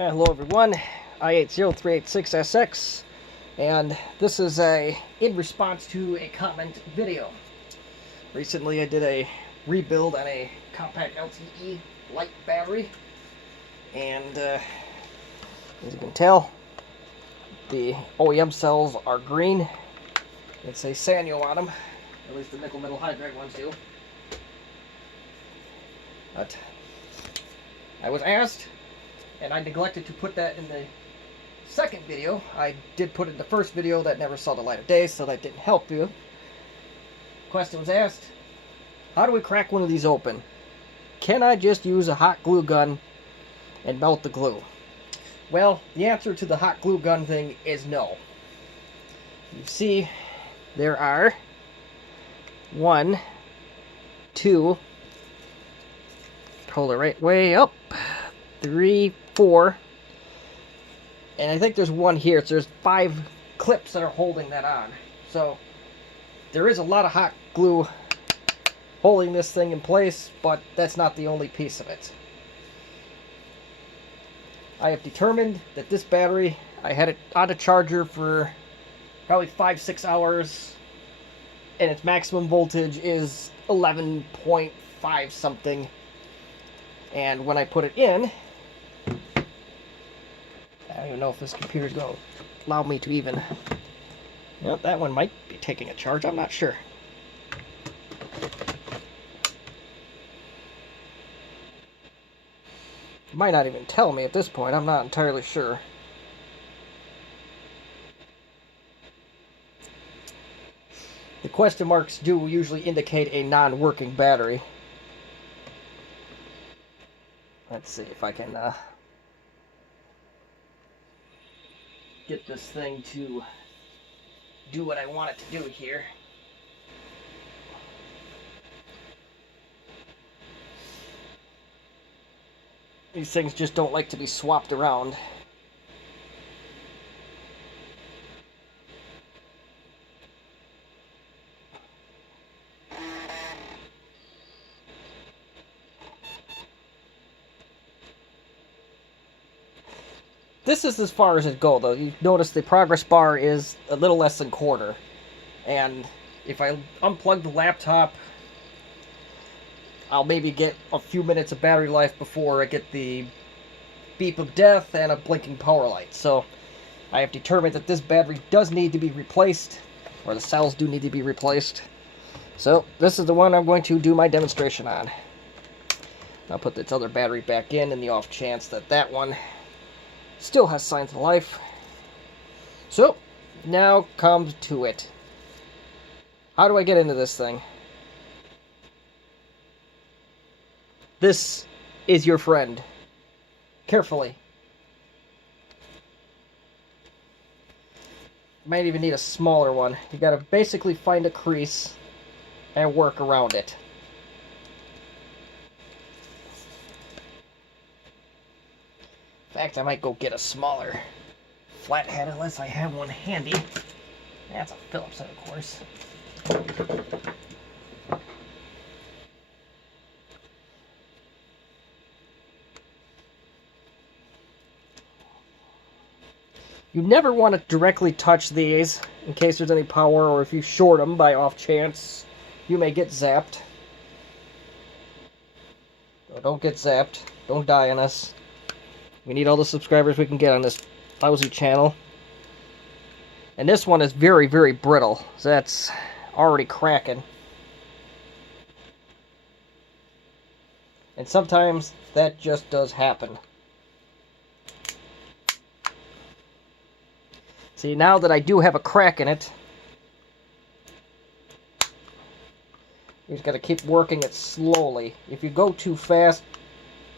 Hello everyone, I80386SX, and this is in response to a comment video. Recently I did a rebuild on a Compaq LTE Lite battery, and as you can tell, the OEM cells are green. It says Sanyo on them, at least the nickel metal hydride ones do. But I was asked, and I neglected to put that in the second video. I did put it in the first video that never saw the light of day, so that didn't help you. Question was asked, how do we crack one of these open? Can I just use a hot glue gun and melt the glue? Well, the answer to the hot glue gun thing is no. You see, there are 1, 2, hold it right way up, 3, 4, and I think there's one here, so there's 5 clips that are holding that on. So there is a lot of hot glue holding this thing in place, but that's not the only piece of it. I have determined that this battery, I had it on a charger for probably 5-6 hours, and its maximum voltage is 11.5 something. And when I put it in, I don't even know if this computer's going to allow me to even... You know, that one might be taking a charge, I'm not sure. It might not even tell me at this point, I'm not entirely sure. The question marks do usually indicate a non-working battery. Let's see if I can get this thing to do what I want it to do here. These things just don't like to be swapped around. This is as far as it goes, though. You notice the progress bar is a little less than quarter. And if I unplug the laptop, I'll maybe get a few minutes of battery life before I get the beep of death and a blinking power light. So I have determined that this battery does need to be replaced, or the cells do need to be replaced. So this is the one I'm going to do my demonstration on. I'll put this other battery back in the off chance that that one still has signs of life. So, now comes to it. How do I get into this thing? This is your friend. Carefully. Might even need a smaller one. You gotta basically find a crease and work around it. In fact, I might go get a smaller flathead unless I have one handy. That's a Phillips head, of course. You never want to directly touch these in case there's any power, or if you short them by off chance, you may get zapped. So don't get zapped. Don't die on us. We need all the subscribers we can get on this lousy channel. And this one is very, very brittle. So that's already cracking. And sometimes that just does happen. See, now that I do have a crack in it, you just got to keep working it slowly. If you go too fast,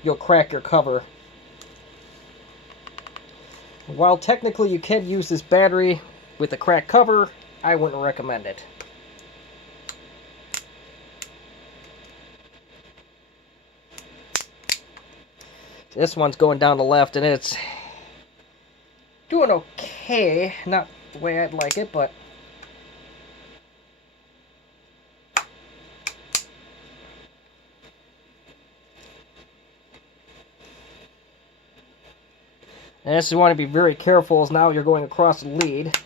you'll crack your cover. While technically you can use this battery with a cracked cover, I wouldn't recommend it. This one's going down the left, and it's doing okay. Not the way I'd like it, but And this you want to be very careful as now you're going across the lead.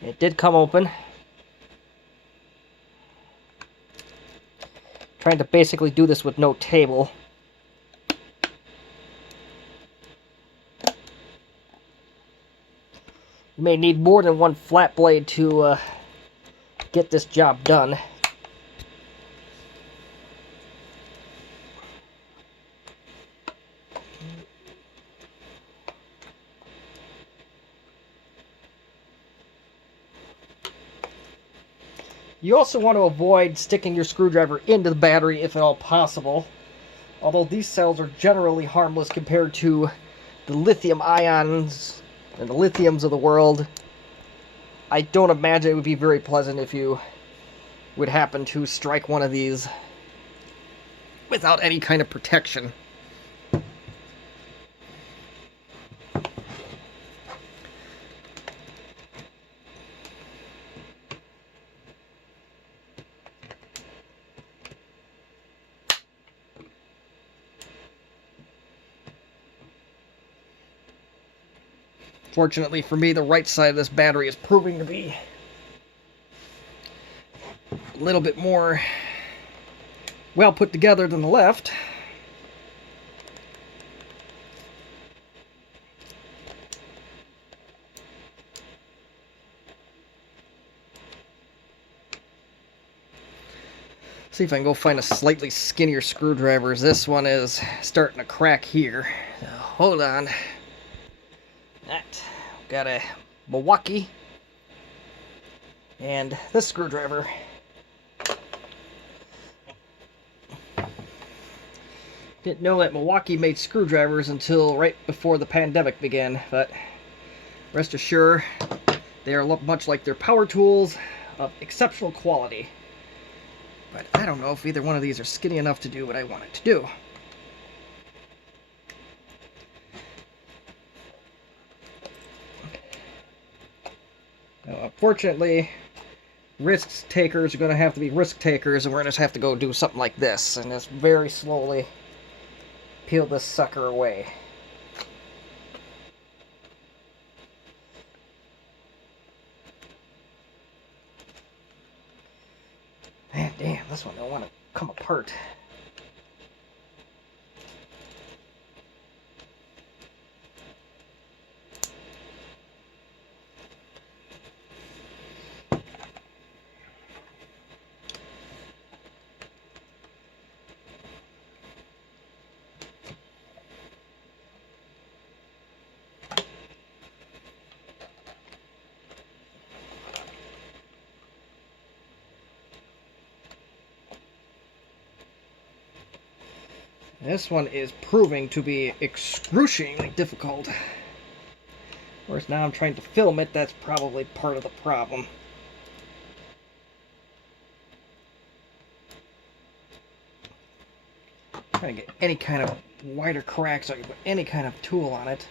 It did come open. Trying to basically do this with no table. You may need more than one flat blade to get this job done. You also want to avoid sticking your screwdriver into the battery if at all possible. Although these cells are generally harmless compared to the lithium ions and the lithiums of the world, I don't imagine it would be very pleasant if you would happen to strike one of these without any kind of protection. Fortunately for me, the right side of this battery is proving to be a little bit more well put together than the left. See if I can go find a slightly skinnier screwdriver. This one is starting to crack here. So, hold on. Got a Milwaukee and this screwdriver. Didn't know that Milwaukee made screwdrivers until right before the pandemic began, but rest assured they are much like their power tools of exceptional quality. But I don't know if either one of these are skinny enough to do what I want it to do. Unfortunately, risk takers are going to have to be risk takers, and we're going to have to go do something like this, and just very slowly peel this sucker away. Man, damn, this one don't want to come apart. This one is proving to be excruciatingly difficult. Whereas now I'm trying to film it, that's probably part of the problem. Trying to get any kind of wider cracks so I can put any kind of tool on it.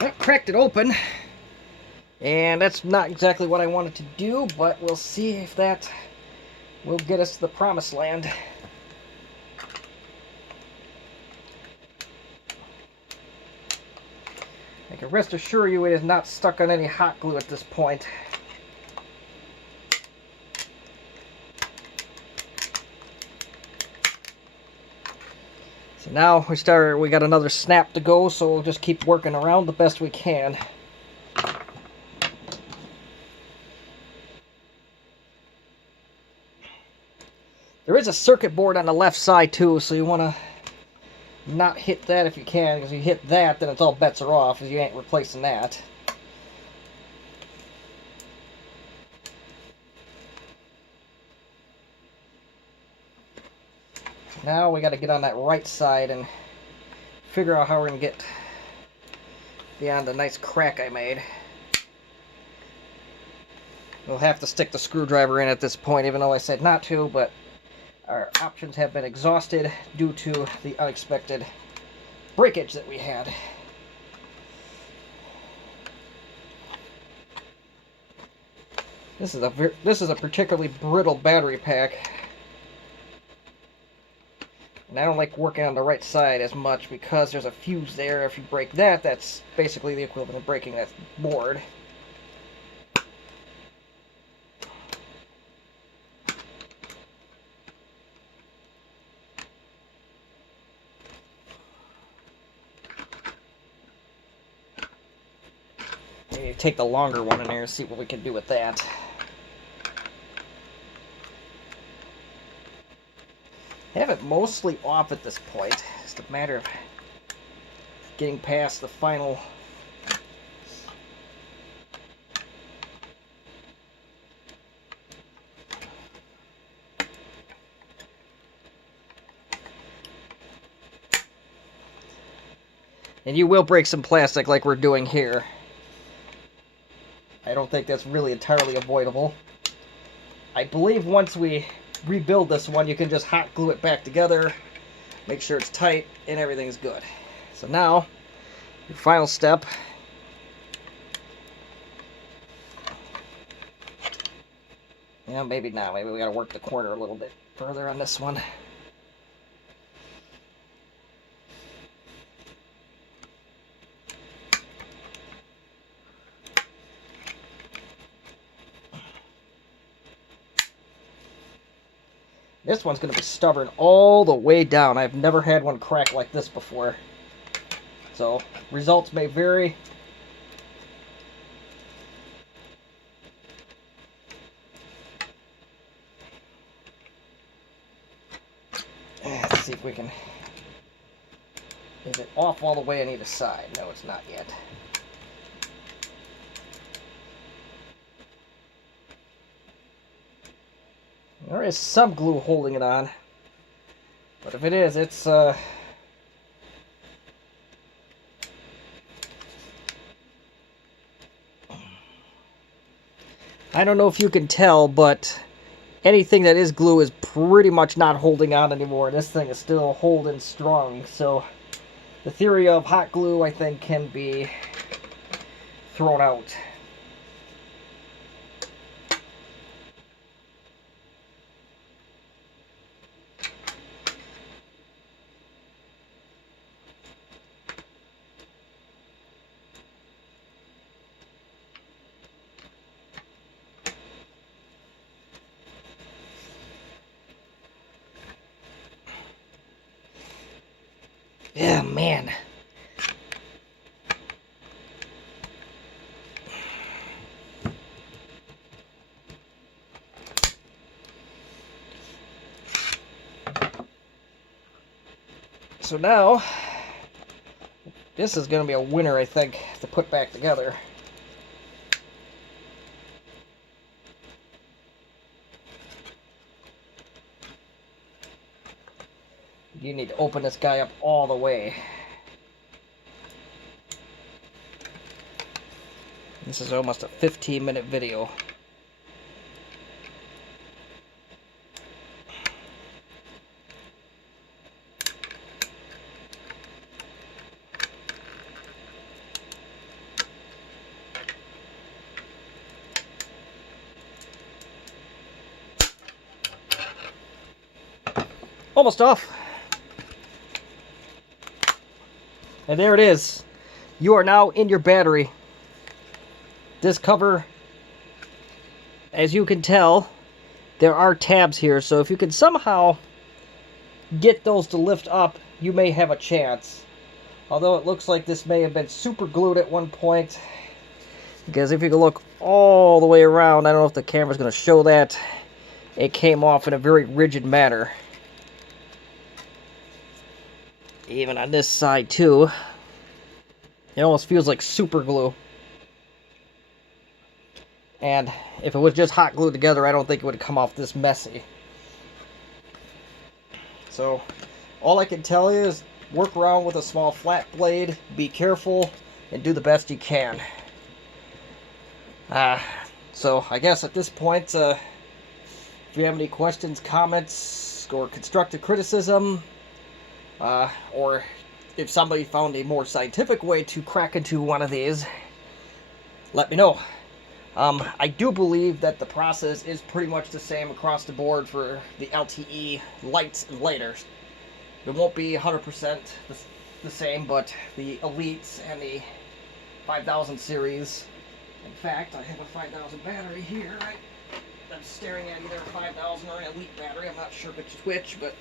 Well, cracked it open, and that's not exactly what I wanted to do, but we'll see if that will get us to the promised land. I can rest assure you it is not stuck on any hot glue at this point. So now we got another snap to go, so we'll just keep working around the best we can. There is a circuit board on the left side too, so you want to not hit that if you can, because if you hit that, then it's all bets are off, because you ain't replacing that. Now we got to get on that right side and figure out how we're going to get beyond the nice crack I made. We'll have to stick the screwdriver in at this point, even though I said not to, but our options have been exhausted due to the unexpected breakage that we had. This is a particularly brittle battery pack, and I don't like working on the right side as much because there's a fuse there. If you break that, that's basically the equivalent of breaking that board. Maybe take the longer one in there and see what we can do with that. I have it mostly off at this point. It's a matter of getting past the final and you will break some plastic like we're doing here. I don't think that's really entirely avoidable. I believe once we rebuild this one, you can just hot glue it back together, make sure it's tight, and everything's good. So now, your final step. Yeah, maybe not. Maybe we gotta work the corner a little bit further on this one. This one's going to be stubborn all the way down. I've never had one crack like this before. So, results may vary. Let's see if we can... Is it off all the way on either side? No, it's not yet. There is some glue holding it on, but if it is, it's I don't know if you can tell, but anything that is glue is pretty much not holding on anymore. This thing is still holding strong, so the theory of hot glue, I think, can be thrown out. Yeah, man. So now, this is going to be a winner, I think, to put back together. You need to open this guy up all the way. This is almost a 15-minute video. Almost off. And there it is. You are now in your battery. This cover, as you can tell, there are tabs here, so if you can somehow get those to lift up, you may have a chance. Although it looks like this may have been super glued at one point, because if you can look all the way around, I don't know if the camera's going to show that, it came off in a very rigid manner. Even on this side too, it almost feels like super glue. And if it was just hot glued together, I don't think it would come off this messy. So all I can tell you is work around with a small flat blade, be careful, and do the best you can. So I guess at this point, if you have any questions, comments, or constructive criticism, or if somebody found a more scientific way to crack into one of these, let me know. I do believe that the process is pretty much the same across the board for the LTE Lites and later. It won't be 100% the same, but the Elites and the 5000 series. In fact, I have a 5000 battery here. I'm staring at either a 5000 or an Elite battery. I'm not sure which is which, but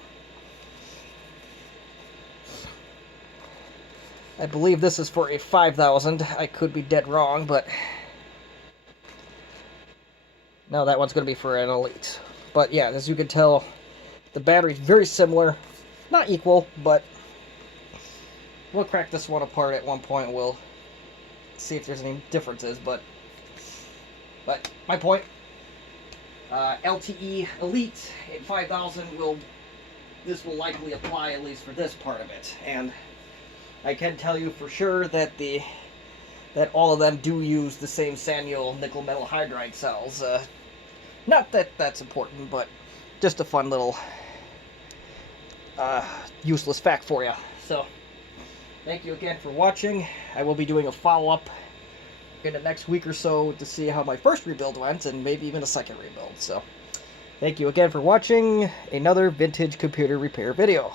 I believe this is for a 5000. I could be dead wrong, but no, that one's going to be for an Elite. But yeah, as you can tell, the battery's very similar. Not equal, but we'll crack this one apart at one point. We'll see if there's any differences, but my point, LTE Elite at 5000 this will likely apply, at least for this part of it. And I can tell you for sure that all of them do use the same Sanyo nickel metal hydride cells. Not that that's important, but just a fun little useless fact for you. So thank you again for watching. I will be doing a follow-up in the next week or so to see how my first rebuild went, and maybe even a second rebuild. So thank you again for watching another vintage computer repair video.